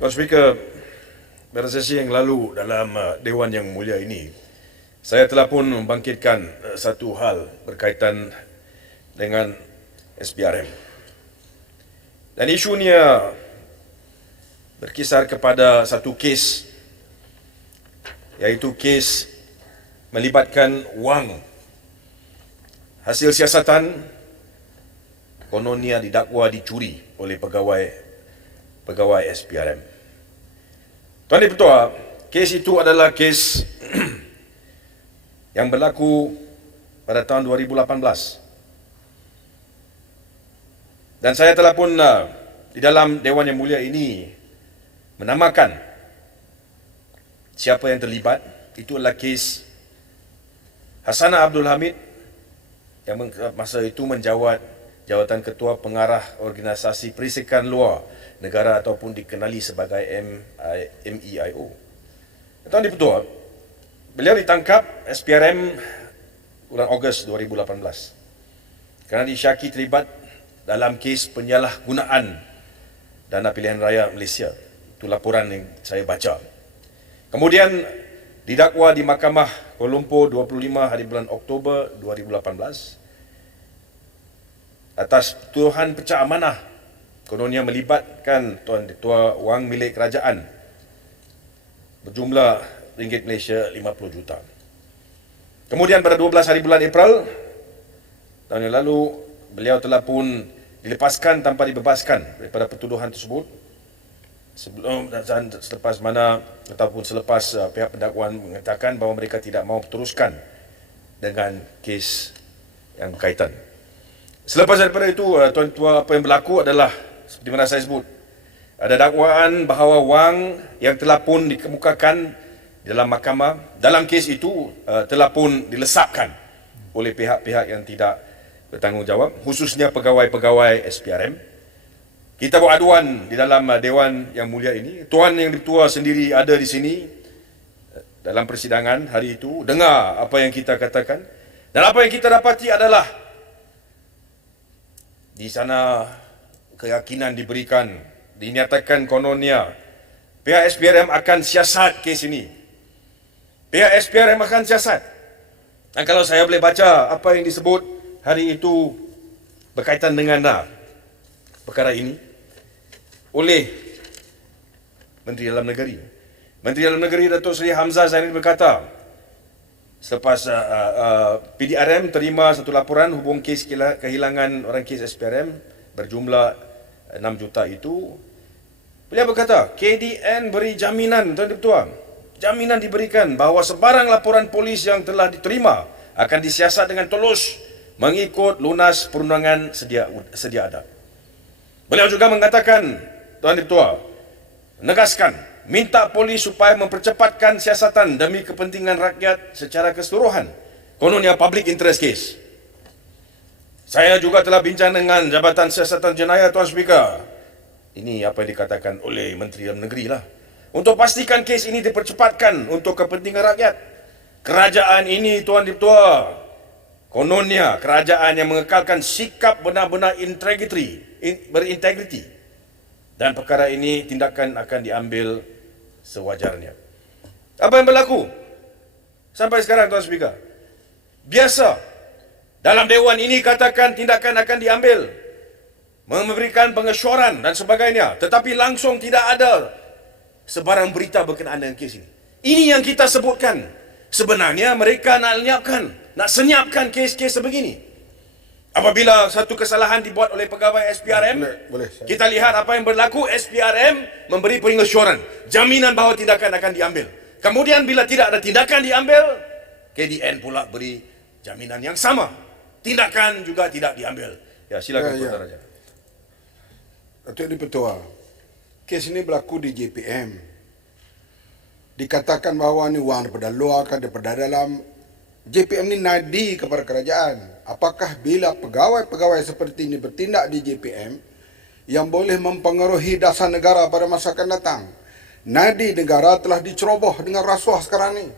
Tuan Speaker, pada sesi yang lalu dalam Dewan Yang Mulia ini, saya telah pun membangkitkan satu hal berkaitan dengan SPRM. Dan isunya berkisar kepada satu kes, iaitu kes melibatkan wang hasil siasatan kononnya didakwa dicuri oleh pegawai SPRM. Tuan Dipertua, kes itu adalah kes yang berlaku pada tahun 2018. Dan saya telah pun di dalam Dewan Yang Mulia ini menamakan siapa yang terlibat. Itu adalah kes Hasanah Abdul Hamid yang masa itu menjawat jawatan Ketua Pengarah Organisasi Perisikan Luar Negara ataupun dikenali sebagai MEIO. Tuan Dipertua, beliau ditangkap SPRM bulan Ogos 2018 kerana disyaki terlibat dalam kes penyalahgunaan dana pilihan raya Malaysia. Itu laporan yang saya baca. Kemudian didakwa di Mahkamah Kuala Lumpur 25 hari bulan Oktober 2018 atas tuduhan pecah amanah kononnya melibatkan Tuan Ketua wang milik kerajaan berjumlah ringgit Malaysia 50 juta. Kemudian pada 12 hari bulan April tahun yang lalu, beliau telah pun dilepaskan tanpa dibebaskan daripada pertuduhan tersebut selepas pihak pendakwaan mengatakan bahawa mereka tidak mahu teruskan dengan kes yang berkaitan. Selepas daripada itu, Tuan Ketua, apa yang berlaku adalah seperti mana saya sebut, ada dakwaan bahawa wang yang telah pun dikemukakan dalam mahkamah dalam kes itu telah pun dilesapkan oleh pihak-pihak yang tidak bertanggungjawab, khususnya pegawai-pegawai SPRM. Kita buat aduan di dalam Dewan Yang Mulia ini. Tuan Yang Dipertua sendiri ada di sini dalam persidangan hari itu, dengar apa yang kita katakan, dan apa yang kita dapati adalah di sana keyakinan diberikan, dinyatakan kononnya pihak SPRM akan siasat kes ini. Pihak SPRM akan siasat. Dan kalau saya boleh baca apa yang disebut hari itu berkaitan dengan perkara ini oleh Menteri Dalam Negeri. Menteri Dalam Negeri Datuk Seri Hamzah Zainal berkata, selepas PDRM terima satu laporan hubung kes kehilangan orang kes SPRM berjumlah 6 juta itu, beliau berkata, KDN beri jaminan, Tuan Dipertua, jaminan diberikan bahawa sebarang laporan polis yang telah diterima akan disiasat dengan tulus mengikut lunas perundangan sedia ada. Beliau juga mengatakan, Tuan Dipertua, menegaskan, minta polis supaya mempercepatkan siasatan demi kepentingan rakyat secara keseluruhan. Kononnya public interest case. Saya juga telah bincang dengan Jabatan Siasatan Jenayah, Tuan Speaker. Ini apa yang dikatakan oleh Menteri Dalam Negeri lah. Untuk pastikan kes ini dipercepatkan untuk kepentingan rakyat. Kerajaan ini, Tuan Dipertua, kononnya kerajaan yang mengekalkan sikap benar-benar berintegriti. Dan perkara ini tindakan akan diambil sewajarnya. Apa yang berlaku sampai sekarang, Tuan Speaker? Biasa dalam Dewan ini katakan tindakan akan diambil, memberikan pengesyoran dan sebagainya, tetapi langsung tidak ada sebarang berita berkenaan dengan kes ini. Ini yang kita sebutkan. Sebenarnya mereka nak senyapkan kes-kes sebegini. Apabila satu kesalahan dibuat oleh pegawai SPRM, kita lihat apa yang berlaku. SPRM memberi pengesyoran, jaminan bahawa tindakan akan diambil. Kemudian bila tidak ada tindakan diambil, KDN pula beri jaminan yang sama, tindakan juga tidak diambil. Ya, silakan Tuan Raja. Datuk Dipertua, kes ini berlaku di JPM. Dikatakan bahawa ini wang daripada luar kan daripada dalam. JPM ini nadi kepada kerajaan. Apakah bila pegawai-pegawai seperti ini bertindak di JPM yang boleh mempengaruhi dasar negara pada masa akan datang? Nadi negara telah diceroboh dengan rasuah sekarang ini.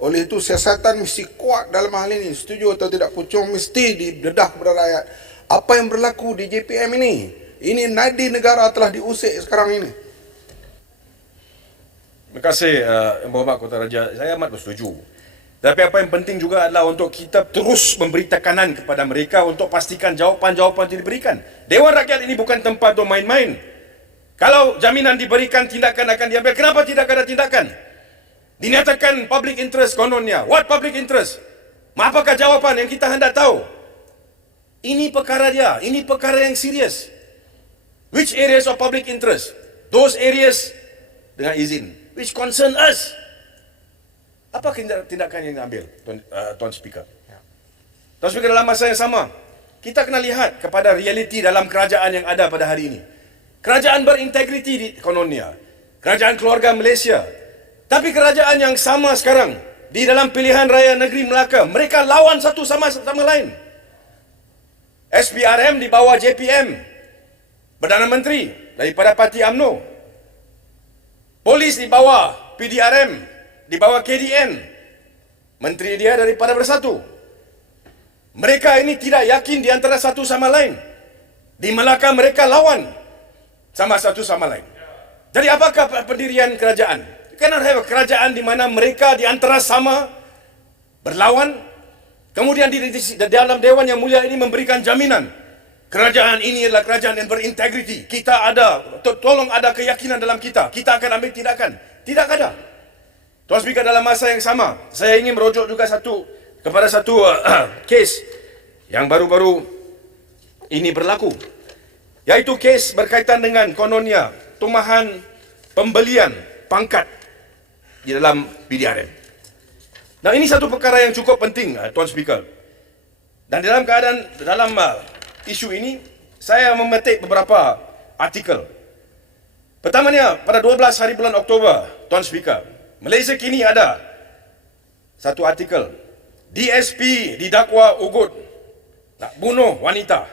Oleh itu siasatan mesti kuat dalam hal ini. Setuju atau tidak, pucung mesti didedah kepada rakyat. Apa yang berlaku di JPM ini? Ini nadi negara telah diusik sekarang ini. Terima kasih Yang Berhormat Kota Raja. Saya amat bersetuju. Tapi apa yang penting juga adalah untuk kita terus memberi tekanan kepada mereka untuk pastikan jawapan-jawapan yang diberikan. Dewan Rakyat ini bukan tempat untuk main-main. Kalau jaminan diberikan, tindakan akan diambil. Kenapa tidak ada tindakan? Dinyatakan public interest kononnya. What public interest? Apakah jawapan yang kita hendak tahu? Ini perkara dia. Ini perkara yang serius. Which areas of public interest? Those areas dengan izin. Which concern us. Apa tindakan yang diambil, Tuan Speaker? Tuan Speaker, dalam masa yang sama, kita kena lihat kepada realiti dalam kerajaan yang ada pada hari ini. Kerajaan berintegriti di kononnya. Kerajaan keluarga Malaysia. Tapi kerajaan yang sama sekarang, di dalam pilihan raya negeri Melaka, mereka lawan satu sama lain. SPRM di bawah JPM, Perdana Menteri daripada Parti UMNO. Polis di bawah PDRM, di bawah KDN, menteri dia daripada Bersatu. Mereka ini tidak yakin di antara satu sama lain. Di Melaka mereka lawan sama satu sama lain. Jadi apakah pendirian kerajaan? Cannot have kerajaan di mana mereka di antara sama berlawan, kemudian di dalam Dewan Yang Mulia ini memberikan jaminan. Kerajaan ini adalah kerajaan yang berintegriti. Kita ada, tolong ada keyakinan dalam kita. Kita akan ambil tindakan. Tidak ada. Tuan Speaker, dalam masa yang sama, saya ingin merujuk juga kepada satu kes yang baru-baru ini berlaku. Yaitu kes berkaitan dengan kononnya tumahan pembelian pangkat di dalam PDRM. Nah, ini satu perkara yang cukup penting, Tuan Speaker. Dan dalam isu ini, saya memetik beberapa artikel. Pertamanya, pada 12 hari bulan Oktober, Tuan Speaker, Malaysia kini ada satu artikel. DSP didakwa ugut nak bunuh wanita.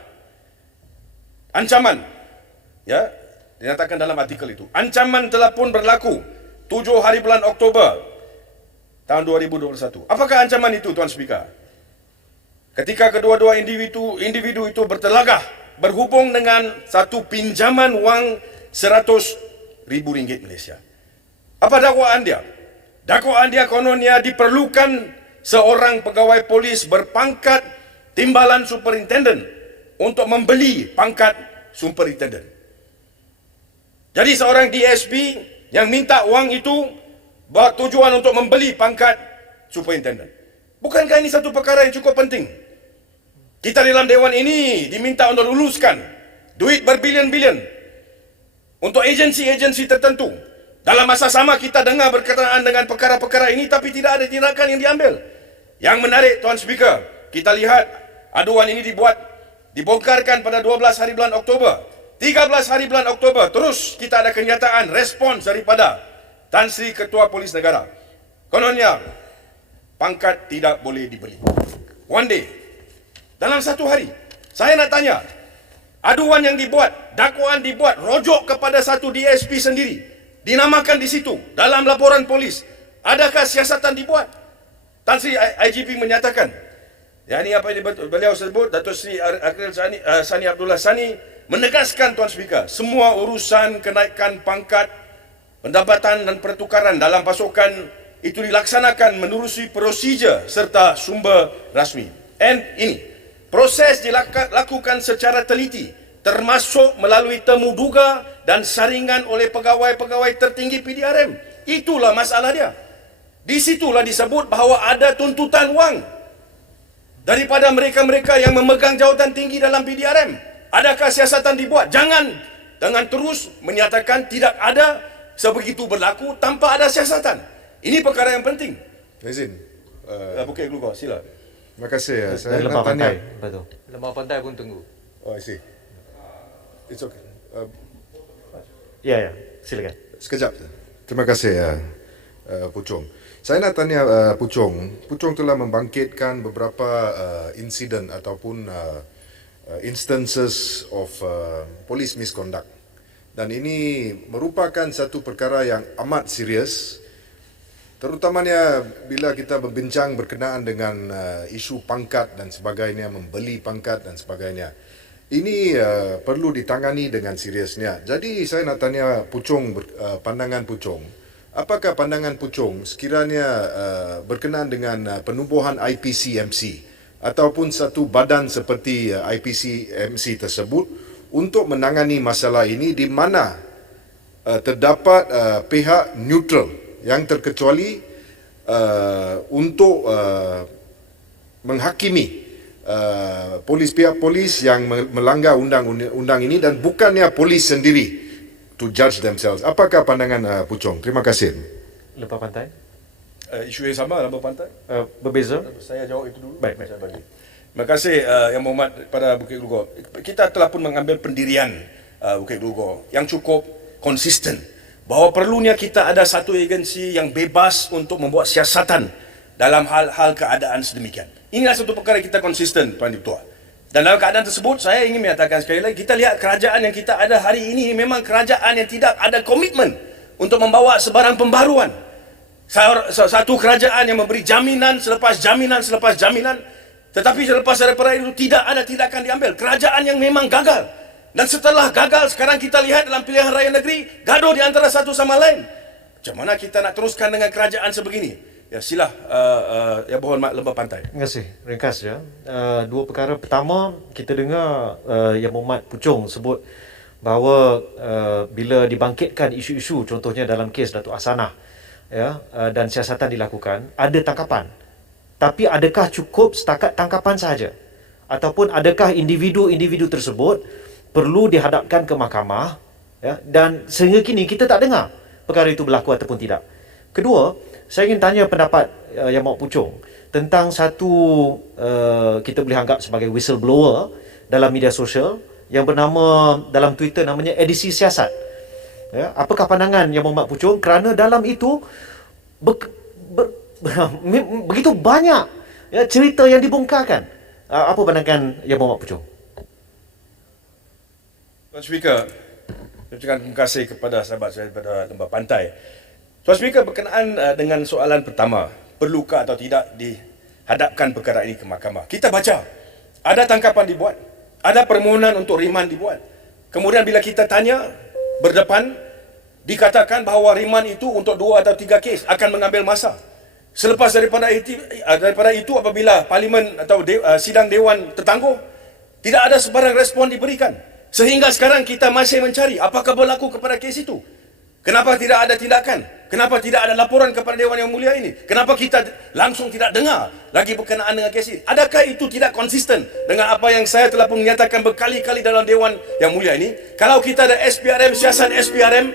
Ancaman, ya, dinyatakan dalam artikel itu. Ancaman telah pun berlaku 7 hari bulan Oktober tahun 2021. Apakah ancaman itu, Tuan Speaker? Ketika kedua-dua individu itu bertelagah berhubung dengan satu pinjaman wang RM100,000 Malaysia. Apa dakwaan dia? Dakwaan dia kononnya diperlukan seorang pegawai polis berpangkat timbalan superintendent untuk membeli pangkat superintendent. Jadi seorang DSP yang minta wang itu bertujuan untuk membeli pangkat superintendent. Bukankah ini satu perkara yang cukup penting? Kita dalam Dewan ini diminta untuk luluskan duit berbilion-bilion untuk agensi-agensi tertentu. Dalam masa sama kita dengar berkaitan dengan perkara-perkara ini, tapi tidak ada tindakan yang diambil. Yang menarik, Tuan Speaker, kita lihat aduan ini dibongkarkan pada 12 hari bulan Oktober. 13 hari bulan Oktober, terus kita ada kenyataan respons daripada Tan Sri Ketua Polis Negara. Kononnya, pangkat tidak boleh dibeli. One day, dalam satu hari, saya nak tanya, aduan yang dibuat, dakwaan dibuat, rojok kepada satu DSP sendiri, dinamakan di situ, dalam laporan polis, adakah siasatan dibuat? Tan Sri IGP menyatakan, ya ini apa yang beliau sebut, Datuk Sri Akhil Sani Abdullah Sani, menegaskan, Tuan Speaker, semua urusan kenaikan pangkat, pendapatan dan pertukaran dalam pasukan itu dilaksanakan menerusi prosedur serta sumber rasmi. And ini, proses dilakukan secara teliti, termasuk melalui temu duga dan saringan oleh pegawai-pegawai tertinggi PDRM. Itulah masalah dia. Di situlah disebut bahawa ada tuntutan wang daripada mereka-mereka yang memegang jawatan tinggi dalam PDRM. Adakah siasatan dibuat? Jangan dengan terus menyatakan tidak ada sebegitu berlaku tanpa ada siasatan. Ini perkara yang penting. Izin. Bukit Glugor, sila. Terima kasih ya. Saya Dan lembah nak tanya. pantai. Betul. Lembah pantai pun tunggu. Oh, I see. It's okay. Ya, silakan. Sekejap. Terima kasih ya, Puchong. Saya nak tanya Puchong. Puchong telah membangkitkan beberapa insiden ataupun instances of police misconduct. Dan ini merupakan satu perkara yang amat serius, terutamanya bila kita berbincang berkenaan dengan isu pangkat dan sebagainya, membeli pangkat dan sebagainya. Ini perlu ditangani dengan seriusnya. Jadi saya nak tanya Puchong, pandangan Puchong, Apakah pandangan Puchong sekiranya berkenaan dengan penubuhan IPCMC ataupun satu badan seperti IPCMC tersebut untuk menangani masalah ini di mana terdapat pihak neutral yang terkecuali untuk menghakimi pihak polis yang melanggar undang-undang ini dan bukannya polis sendiri to judge themselves. Apakah pandangan Puchong? Terima kasih. Lembah pantai? Isu yang sama dalam pantai. Berbeza? Saya jawab itu dulu. Baik. Saya bagi. Terima kasih Yang Berhormat pada Bukit Lugor. Kita telah pun mengambil pendirian Bukit Lugor yang cukup konsisten bahawa perlunya kita ada satu agensi yang bebas untuk membuat siasatan dalam hal-hal keadaan sedemikian. Inilah satu perkara kita konsisten, Tuan Ketua. Dan dalam keadaan tersebut, saya ingin menyatakan sekali lagi, kita lihat kerajaan yang kita ada hari ini memang kerajaan yang tidak ada komitmen untuk membawa sebarang pembaruan. Satu kerajaan yang memberi jaminan selepas jaminan selepas jaminan, tetapi selepas daripada itu tidak ada tindakan diambil. Kerajaan yang memang gagal. Dan setelah gagal, sekarang kita lihat dalam pilihan raya negeri, gaduh di antara satu sama lain. Macam mana kita nak teruskan dengan kerajaan sebegini? Ya, sila Yang Berhormat Lembah Pantai. Terima kasih. Ringkas je. Dua perkara. Pertama, kita dengar Yang Berhormat Puchong sebut bahawa bila dibangkitkan isu-isu, contohnya dalam kes Datuk Hasanah, ya, dan siasatan dilakukan, ada tangkapan. Tapi adakah cukup setakat tangkapan sahaja? Ataupun adakah individu-individu tersebut perlu dihadapkan ke mahkamah, ya, dan sehingga kini kita tak dengar perkara itu berlaku ataupun tidak. Kedua, saya ingin tanya pendapat Yang Berhormat Puchong tentang satu kita boleh anggap sebagai whistleblower dalam media sosial yang bernama, dalam Twitter namanya edisi siasat. Ya, apakah pandangan Yang Berhormat Puchong kerana dalam itu begitu banyak, ya, cerita yang dibongkarkan. Apa pandangan Yang Berhormat Puchong? Tuan Speaker, saya ucapkan terima kasih kepada sahabat saya daripada Lembah Pantai. Tuan Speaker, berkenaan dengan soalan pertama, perlukah atau tidak dihadapkan perkara ini ke mahkamah? Kita baca, ada tangkapan dibuat, ada permohonan untuk riman dibuat. Kemudian bila kita tanya berdepan, dikatakan bahawa riman itu untuk 2 atau 3 kes akan mengambil masa. Selepas daripada itu apabila parlimen atau sidang dewan tertangguh, tidak ada sebarang respon diberikan. Sehingga sekarang kita masih mencari apakah berlaku kepada kes itu. Kenapa tidak ada tindakan? Kenapa tidak ada laporan kepada Dewan Yang Mulia ini? Kenapa kita langsung tidak dengar lagi berkenaan dengan kes ini? Adakah itu tidak konsisten dengan apa yang saya telah pun menyatakan berkali-kali dalam Dewan Yang Mulia ini? Kalau kita ada SPRM, siasat SPRM,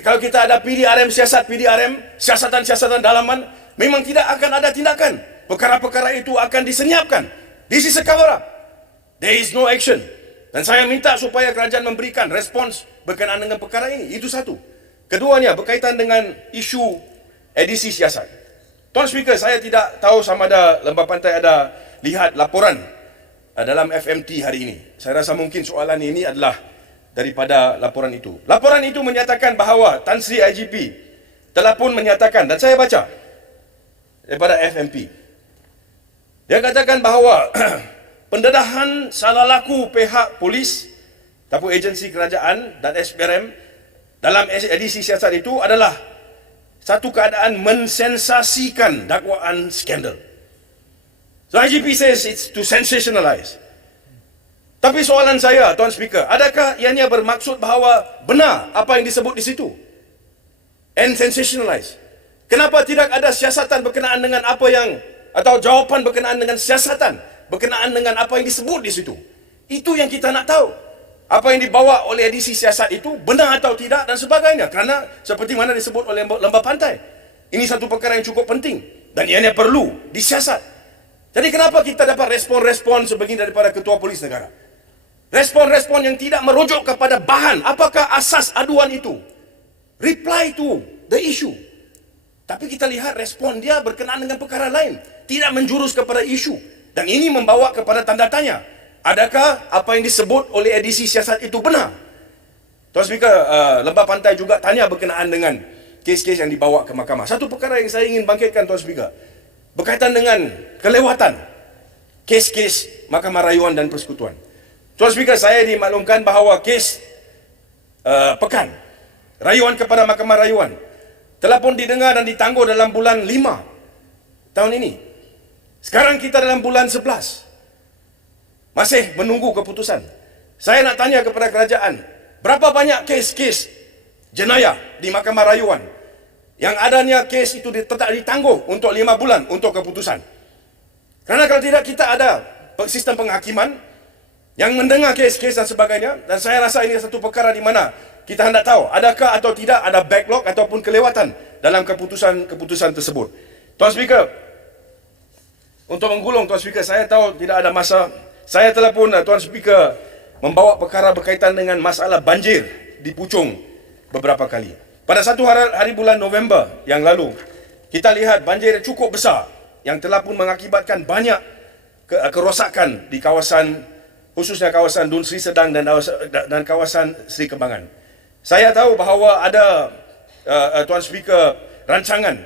kalau kita ada PDRM, siasat PDRM, siasatan-siasatan dalaman, memang tidak akan ada tindakan. Perkara-perkara itu akan disenyapkan. This is a cover-up. There is no action. Dan saya minta supaya kerajaan memberikan respons berkenaan dengan perkara ini. Itu satu. Keduanya berkaitan dengan isu edisi siasat. Tuan Speaker, saya tidak tahu sama ada Lembah Pantai ada lihat laporan dalam FMT hari ini. Saya rasa mungkin soalan ini adalah daripada laporan itu. Laporan itu menyatakan bahawa Tan Sri IGP telah pun menyatakan, dan saya baca daripada FMP. Dia katakan bahawa pendedahan salah laku pihak polis ataupun agensi kerajaan dan SPRM dalam edisi siasat itu adalah satu keadaan mensensasikan dakwaan skandal. So IGP says it's to sensationalize. Tapi soalan saya, Tuan Speaker, adakah ianya bermaksud bahawa benar apa yang disebut di situ? And sensationalize. Kenapa tidak ada siasatan berkenaan dengan apa yang, atau jawapan berkenaan dengan siasatan berkenaan dengan apa yang disebut di situ? Itu yang kita nak tahu. Apa yang dibawa oleh edisi siasat itu benar atau tidak dan sebagainya. Kerana seperti mana disebut oleh Lembah Pantai, ini satu perkara yang cukup penting dan ianya perlu disiasat. Jadi kenapa kita dapat respon-respon sebegini daripada Ketua Polis Negara? Respon-respon yang tidak merujuk kepada bahan. Apakah asas aduan itu? Reply to the issue. Tapi kita lihat respon dia berkenaan dengan perkara lain, tidak menjurus kepada isu. Dan ini membawa kepada tanda tanya. Adakah apa yang disebut oleh edisi siasat itu benar? Tuan Speaker, Lembah Pantai juga tanya berkenaan dengan kes-kes yang dibawa ke mahkamah. Satu perkara yang saya ingin bangkitkan, Tuan Speaker, berkaitan dengan kelewatan kes-kes Mahkamah Rayuan dan Persekutuan. Tuan Speaker, saya dimaklumkan bahawa kes Pekan Rayuan kepada Mahkamah Rayuan telah pun didengar dan ditangguh dalam bulan 5 tahun ini. Sekarang kita dalam bulan 11. Masih menunggu keputusan. Saya nak tanya kepada kerajaan, berapa banyak kes-kes jenayah di Mahkamah Rayuan yang adanya kes itu tetap ditangguh untuk 5 bulan untuk keputusan? Kerana kalau tidak, kita ada sistem penghakiman yang mendengar kes-kes dan sebagainya, dan saya rasa ini satu perkara di mana kita hendak tahu adakah atau tidak ada backlog ataupun kelewatan dalam keputusan tersebut. Tuan Speaker, untuk menggulung Tuan Speaker, saya tahu tidak ada masa. Saya telah pun Tuan Speaker membawa perkara berkaitan dengan masalah banjir di Puchong beberapa kali. Pada satu hari bulan November yang lalu, kita lihat banjir cukup besar yang telah pun mengakibatkan banyak kerosakan di kawasan, khususnya kawasan Dun Sri Sedang dan kawasan Sri Kembangan. Saya tahu bahawa ada Tuan Speaker rancangan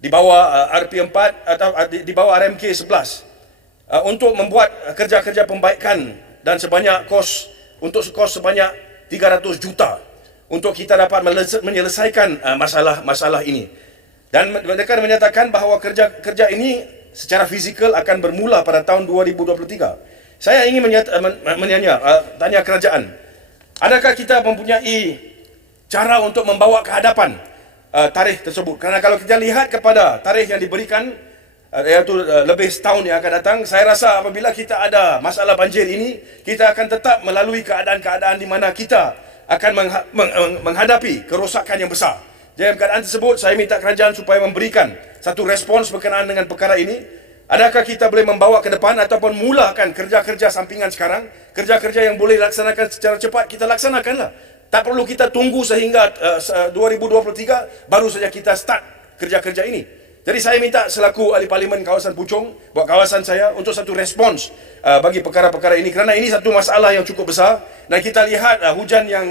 di bawah RP4 atau di bawah RMK 11 untuk membuat kerja-kerja pembaikan dan kos sebanyak 300 juta untuk kita dapat menyelesaikan masalah ini. Dan mereka menyatakan bahawa kerja ini secara fizikal akan bermula pada tahun 2023. Saya ingin tanya kerajaan, adakah kita mempunyai cara untuk membawa ke hadapan tarikh tersebut? Kerana kalau kita lihat kepada tarikh yang diberikan, iaitu lebih setahun yang akan datang, saya rasa apabila kita ada masalah banjir ini, kita akan tetap melalui keadaan-keadaan di mana kita akan menghadapi kerosakan yang besar. Dalam keadaan tersebut, saya minta kerajaan supaya memberikan satu respons berkenaan dengan perkara ini. Adakah kita boleh membawa ke depan ataupun mulakan kerja-kerja sampingan sekarang, kerja-kerja yang boleh dilaksanakan secara cepat, kita laksanakanlah. Tak perlu kita tunggu sehingga 2023 baru saja kita start kerja-kerja ini. Jadi saya minta selaku ahli parlimen kawasan Puchong, buat kawasan saya, untuk satu respons bagi perkara-perkara ini, kerana ini satu masalah yang cukup besar dan kita lihat hujan yang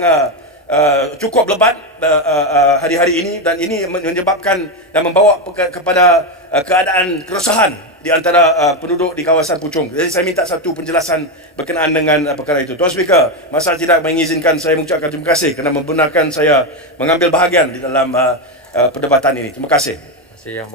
cukup lebat hari-hari ini, dan ini menyebabkan dan membawa kepada keadaan keresahan di antara penduduk di kawasan Puchong. Jadi saya minta satu penjelasan berkenaan dengan perkara itu. Tuan Speaker, masa tidak mengizinkan saya mengucapkan terima kasih kerana membenarkan saya mengambil bahagian di dalam perdebatan ini. Terima kasih. Yang